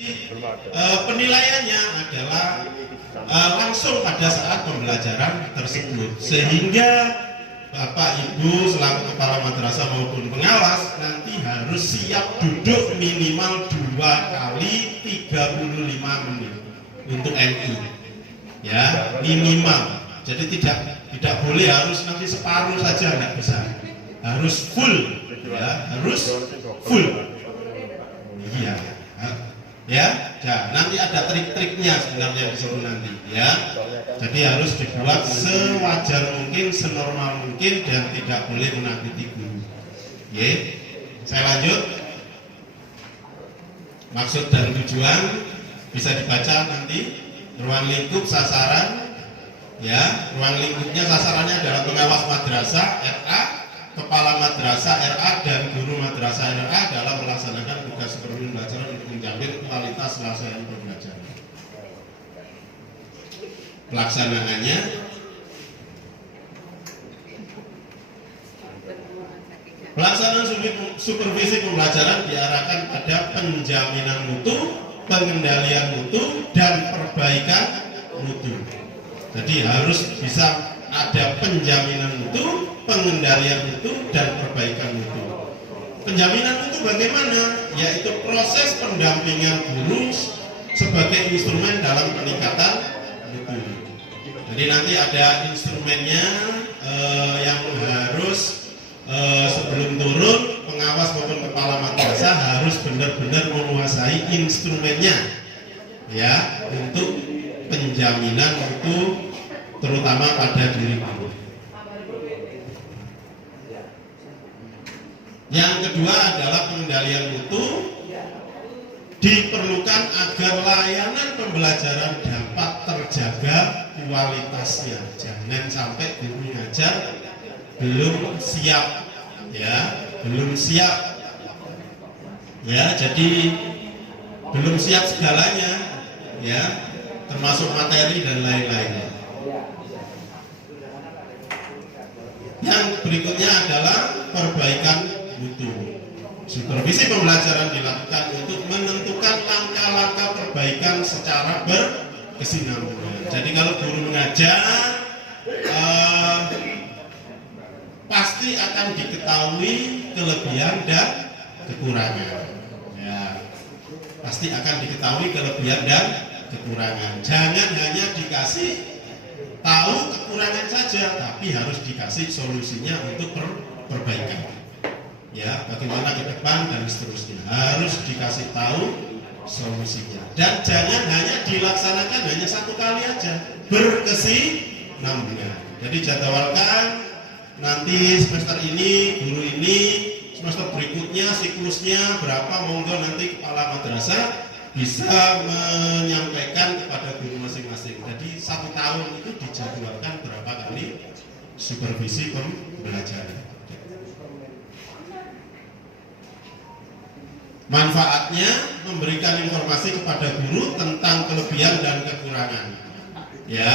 Penilaiannya adalah langsung pada saat pembelajaran tersebut, sehingga Bapak Ibu selaku kepala madrasah maupun pengawas nanti harus siap duduk minimal 2 kali 35 menit untuk MI, ya minimal. Jadi tidak boleh harus nanti separuh saja, nggak bisa, harus full, ya harus full, iya. Ya, nanti ada trik-triknya sebenarnya disuruh nanti, ya. Jadi harus dibuat sewajar mungkin, senormal mungkin, dan tidak boleh menyakiti guru. Ya, saya lanjut. Maksud dan tujuan bisa dibaca nanti. Ruang lingkup sasaran, ya. Ruang lingkupnya sasarannya adalah pengawas madrasah RA, kepala madrasah RA, dan guru madrasah RA dalam melaksanakan tugas supervisi pembelajaran untuk menjamin kualitas pelaksanaan pembelajaran. Pelaksanaannya pelaksanaan supervisi pembelajaran diarahkan pada penjaminan mutu, pengendalian mutu, dan perbaikan mutu. Jadi harus bisa ada penjaminan mutu, pengendalian mutu, dan perbaikan mutu. Penjaminan mutu bagaimana? Yaitu proses pendampingan guru sebagai instrumen dalam peningkatan mutu. Jadi nanti ada instrumennya yang harus sebelum turun pengawas maupun kepala madrasah harus benar-benar menguasai instrumennya, ya, untuk penjaminan mutu terutama pada diri guru. Yang kedua adalah pengendalian mutu. Diperlukan agar layanan pembelajaran dapat terjaga kualitasnya. Jangan sampai guru ngajar belum siap, ya, belum siap, ya. Jadi belum siap segalanya, ya, termasuk materi dan lain-lainnya. Yang berikutnya adalah perbaikan mutu. Supervisi pembelajaran dilakukan untuk menentukan langkah-langkah perbaikan secara berkesinambungan. Jadi kalau guru mengajar pasti akan diketahui kelebihan dan kekurangan. Ya, pasti akan diketahui kelebihan dan kekurangan. Jangan hanya dikasih tahu kekurangan saja, tapi harus dikasih solusinya untuk perbaikan. Ya, bagaimana ke depan dan seterusnya harus dikasih tahu solusinya. Dan jangan hanya dilaksanakan hanya 1 kali aja, berkesinambungan. Jadi jadwalkan nanti semester ini guru ini, semester berikutnya siklusnya berapa, monggo nanti kepala madrasah bisa menyampaikan kepada guru masing-masing. Jadi 1 tahun itu dijadwalkan berapa kali supervisi pembelajaran. Manfaatnya memberikan informasi kepada guru tentang kelebihan dan kekurangan. Ya,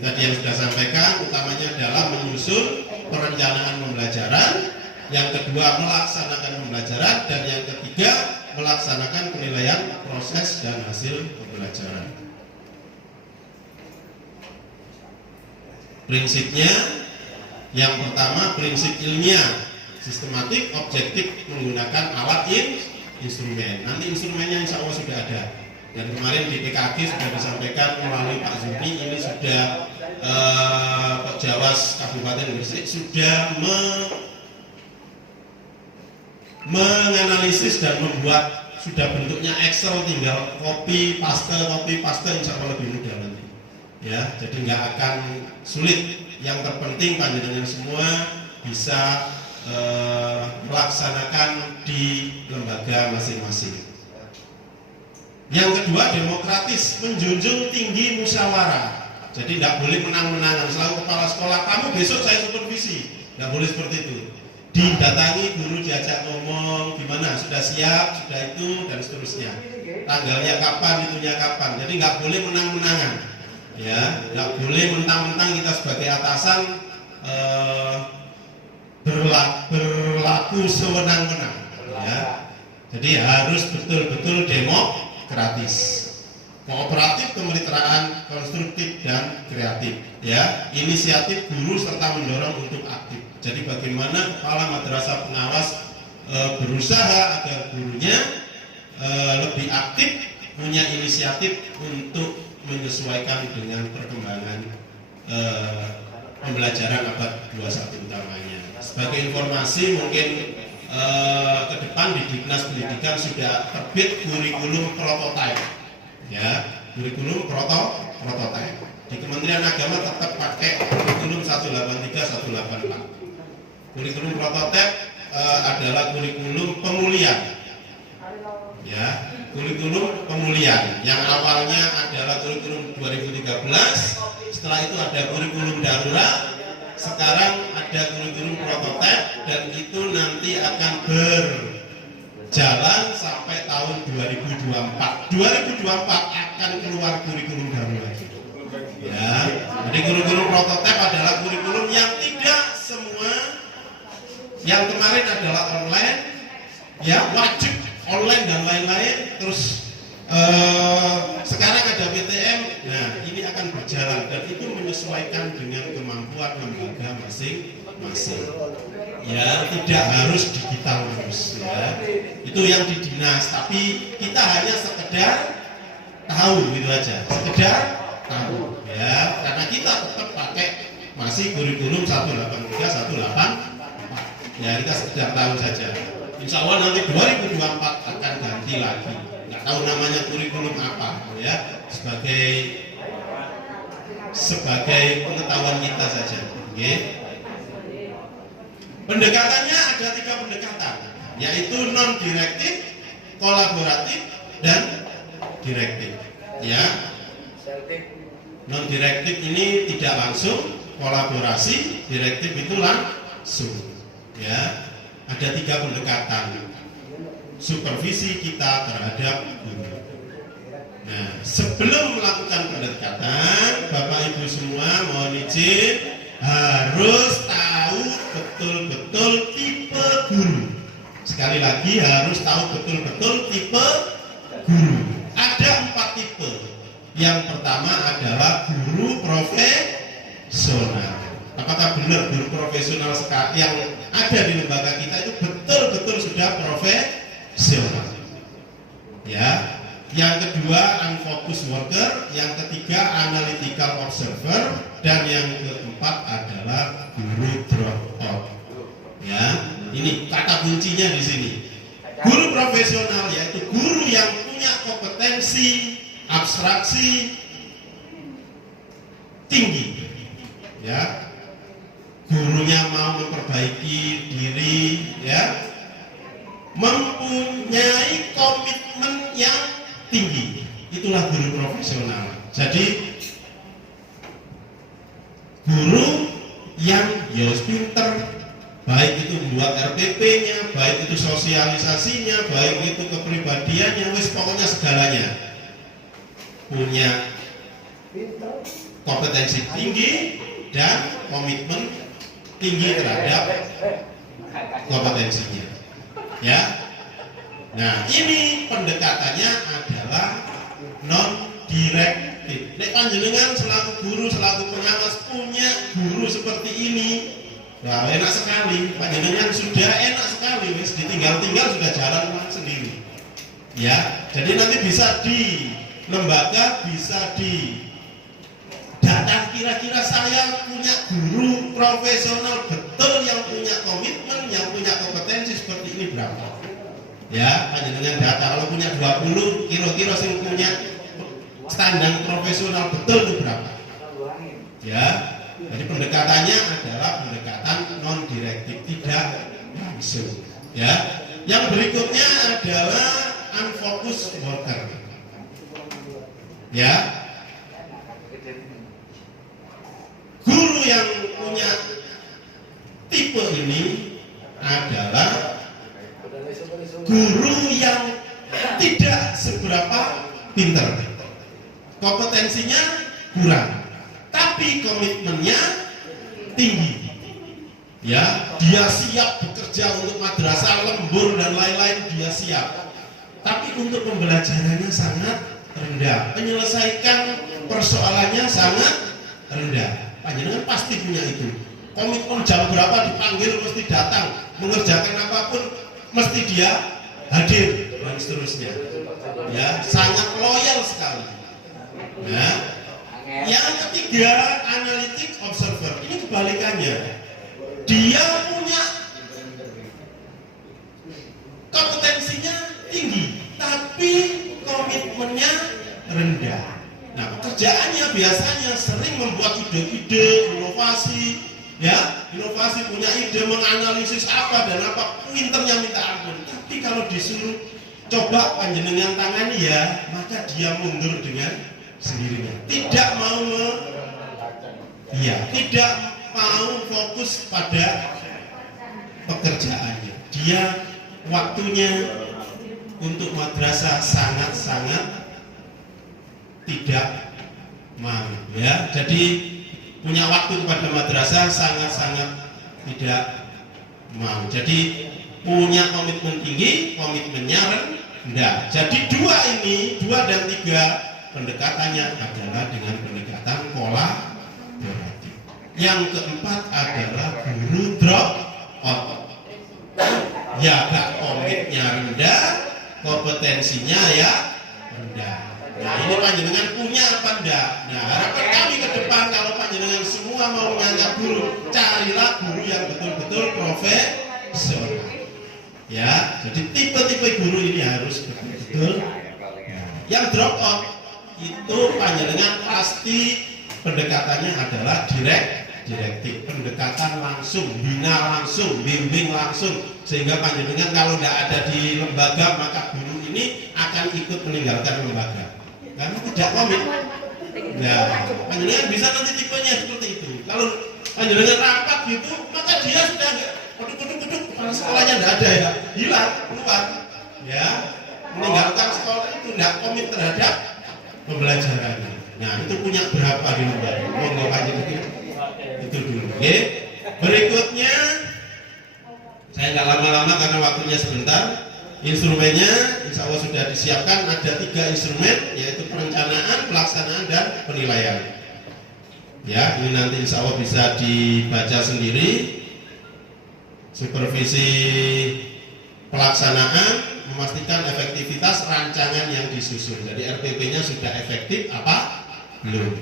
tadi yang sudah sampaikan, utamanya adalah menyusun perencanaan pembelajaran, yang kedua melaksanakan pembelajaran, dan yang ketiga melaksanakan penilaian proses dan hasil pembelajaran. Prinsipnya, yang pertama prinsip ilmiah, sistematik, objektif menggunakan alat instrumen. Nanti instrumennya insya Allah sudah ada. Dan kemarin di PKG sudah disampaikan melalui Pak Zuni, ini sudah Pak Jawas Kabupaten Gresik sudah menganalisis dan membuat, sudah bentuknya Excel, tinggal copy paste insya Allah lebih mudah nanti. Ya, jadi nggak akan sulit. Yang terpenting panjenengan semua bisa melaksanakan di lembaga masing-masing. Yang kedua, demokratis, menjunjung tinggi musyawarah. Jadi tidak boleh menang-menangan. Selalu kepala sekolah, kamu besok saya supervisi, tidak boleh seperti itu. Didatangi guru, diajak ngomong, gimana, sudah siap, sudah itu, dan seterusnya. Tanggalnya kapan, itunya kapan. Jadi nggak boleh menang-menangan. Ya, nggak boleh mentang-mentang kita sebagai atasan berlaku sewenang-wenang, ya. Jadi harus betul-betul gratis. Kooperatif, kemitraan, konstruktif dan kreatif. Ya, inisiatif guru serta mendorong untuk aktif. Jadi bagaimana kepala madrasah pengawas berusaha agar gurunya lebih aktif, punya inisiatif untuk menyesuaikan dengan perkembangan pembelajaran abad 21 utamanya. Sebagai informasi mungkin ke depan di Dinas Pendidikan sudah terbit kurikulum prototipe, ya, kurikulum prototipe. Di Kementerian Agama tetap pakai kurikulum 183-184. Kurikulum prototipe adalah kurikulum pemulihan, ya, kurikulum pemulihan yang awalnya adalah kurikulum 2013, setelah itu ada kurikulum darurat, sekarang ada kurikulum prototipe, dan itu nanti akan berjalan sampai tahun 2024. 2024 akan keluar kurikulum darurat. Ya, jadi kurikulum prototipe adalah kurikulum yang tidak semua, yang kemarin adalah online, ya, wajib online dan lain-lain, terus sekarang ada PTM. Nah, ini akan berjalan dan itu menyesuaikan dengan kemampuan lembaga masing-masing. Ya, tidak harus digital terus, ya. Itu yang di dinas, tapi kita hanya sekedar tahu gitu aja, sekedar tahu, ya, karena kita tetap pakai masih kurikulum 183-184. Ya, kita sekedar tahu saja. Insya Allah nanti 2024 akan ganti lagi. Nggak tahu namanya kurikulum apa, ya, sebagai pengetahuan kita saja. Okay. Pendekatannya ada 3 pendekatan, yaitu non direktif, kolaboratif, dan direktif. Ya, non direktif ini tidak langsung, kolaborasi, direktif itu langsung. Ya, ada 3 pendekatan supervisi kita terhadap guru. Nah, sebelum melakukan pendekatan, Bapak Ibu semua mohon izin harus tahu betul-betul tipe guru. Sekali lagi harus tahu betul-betul tipe guru. Ada 4 tipe. Yang pertama adalah guru profesional. Apakah benar guru profesional yang ada di lembaga kita itu betul-betul sudah profesional? Ya. Yang kedua unfocused worker, yang ketiga analytical observer, dan yang keempat adalah guru drop out. Ya, ini kata kuncinya di sini. Guru profesional yaitu guru yang punya kompetensi abstraksi tinggi. Ya. Gurunya mau memperbaiki diri, ya, mempunyai komitmen yang tinggi, itulah guru profesional. Jadi guru yang pinter, baik itu membuat RPP-nya, baik itu sosialisasinya, baik itu kepribadiannya, pokoknya segalanya punya kompetensi tinggi dan komitmen tinggi terhadap kompetensinya, ya. Nah, ini pendekatannya adalah non direktif. Nek panjenengan selaku guru, selaku pengawas punya guru seperti ini, wah, enak sekali. Panjenengan sudah enak sekali, wis ditinggal-tinggal sudah jalan sendiri. Ya, jadi nanti bisa di lembaga, bisa di data, kira-kira saya punya guru profesional betul yang punya komitmen, yang punya kompetensi seperti ini berapa? Ya, panjenengan data. Kalau punya 20, kira-kira sing punya standar profesional betul itu berapa? Ya, jadi pendekatannya adalah pendekatan non direktif, tidak langsung. Ya, yang berikutnya adalah unfocused worker. Ya, guru yang punya tipe ini adalah guru yang tidak seberapa pintar, kompetensinya kurang, tapi komitmennya tinggi. Ya, dia siap bekerja untuk madrasah lembur dan lain-lain, dia siap. tapi untuk pembelajarannya sangat rendah, menyelesaikan persoalannya sangat rendah. Panjenengan pasti punya itu. Komitmen jam berapa dipanggil mesti datang, mengerjakan apapun mesti dia hadir dan seterusnya. Ya, sangat loyal sekali. Nah, yang ketiga, analytic observer. Ini kebalikannya. Dia punya kompetensinya tinggi, tapi komitmennya rendah. Nah, pekerjaannya biasanya sering membuat ide-ide, inovasi, ya, inovasi, punya ide, menganalisis apa dan apa, pinternya minta ampun. Tapi kalau disuruh coba panjenengan tangani ya, maka dia mundur dengan sendirinya. Tidak mau fokus pada pekerjaannya. Dia waktunya untuk madrasah sangat-sangat tidak mau, ya. Jadi punya waktu kepada madrasah sangat-sangat tidak mau. Jadi punya komitmen tinggi, komitmennya rendah. Jadi dua dan tiga pendekatannya adalah dengan pendekatan kolaboratif. Yang keempat adalah guru drop out. Ya, komitnya rendah, kompetensinya ya rendah. Nah, ini panjenengan punya apa enggak? Nah, harapan kami ke depan kalau panjenengan semua mau mengangkat guru, carilah guru yang betul-betul profesional. Ya, jadi tipe-tipe guru ini harus betul-betul. Yang drop out itu panjenengan pasti pendekatannya adalah direktif, pendekatan langsung, bina langsung, bimbing langsung, sehingga panjenengan kalau tidak ada di lembaga maka guru ini akan ikut meninggalkan lembaga karena tidak komit. Nah, panjenengan bisa nanti tipenya seperti itu. Kalau panjenengan rapat gitu, maka dia sudah kuduk kepala sekolahnya tidak ada, ya, hilang, keluar, ya, meninggalkan sekolah itu, tidak komit terhadap pembelajarannya. Nah, itu punya berapa di lembaga? Monggo panjenengan itu dulu. Oke. Berikutnya saya nggak lama-lama karena waktunya sebentar. Instrumennya insya Allah sudah disiapkan, ada 3 instrumen, yaitu perencanaan, pelaksanaan, dan penilaian. Ya, ini nanti insya Allah bisa dibaca sendiri. Supervisi pelaksanaan, memastikan efektivitas rancangan yang disusun. Jadi RPP-nya sudah efektif apa? Belum.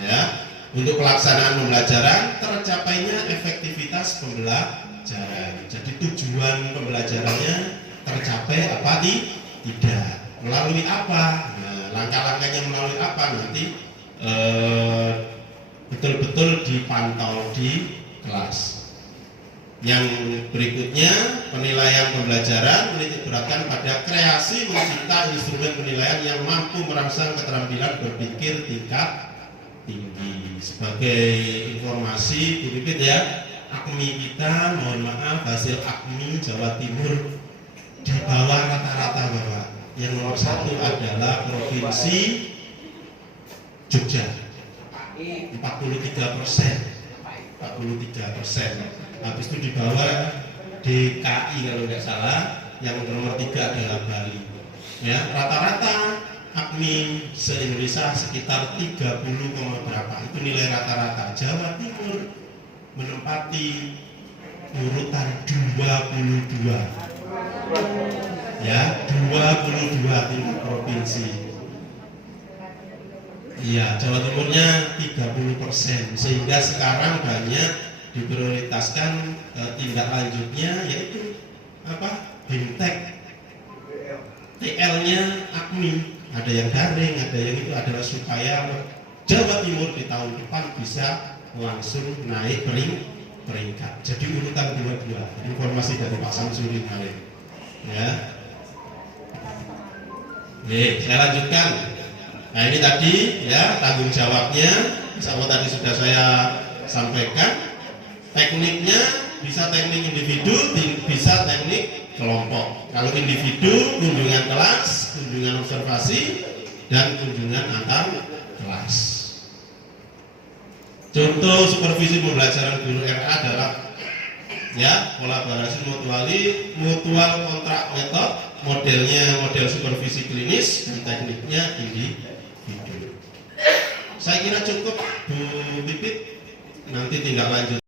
Ya. Untuk pelaksanaan pembelajaran, tercapainya efektivitas pembelajaran. Jadi tujuan pembelajarannya tercapai apa tidak, melalui apa, nah, langkah-langkahnya melalui apa nanti betul-betul dipantau di kelas. Yang berikutnya, penilaian pembelajaran menitik beratkan pada kreasi mencipta instrumen penilaian yang mampu merangsang keterampilan berpikir tingkat tinggi. Sebagai informasi sedikit ya, AKMI kita, mohon maaf, hasil AKMI Jawa Timur di bawah rata-rata, Bapak. Yang nomor 1 adalah Provinsi Jogja, 43%. Habis itu di bawah DKI kalau tidak salah, yang nomor 3 adalah Bali. Ya, rata-rata AKMI se-Indonesia sekitar 30, berapa. Itu nilai rata-rata. Jawa Timur menempati urutan 22. Ya, 22 tingkat provinsi. Iya, Jawa Timurnya 30%, sehingga sekarang banyak diprioritaskan tindak lanjutnya yaitu apa? BIMTEK. TL-nya AKMI, ada yang daring, ada yang itu adalah supaya Jawa Timur di tahun depan bisa langsung naik peringkat. Jadi urutan 22. Informasi dari Pak Samsuri kemarin. Ya. Nih, saya lanjutkan. Nah, ini tadi ya tanggung jawabnya, insya Allah tadi sudah saya sampaikan. Tekniknya bisa teknik individu, bisa teknik kelompok. Kalau individu, kunjungan kelas, kunjungan observasi, dan kunjungan antar kelas. Contoh supervisi pembelajaran guru RA adalah ya, kolaborasi mutual kontrak metode, modelnya model supervisi klinis dan tekniknya individu. Saya kira cukup Bu Pipit, nanti tinggal lanjut.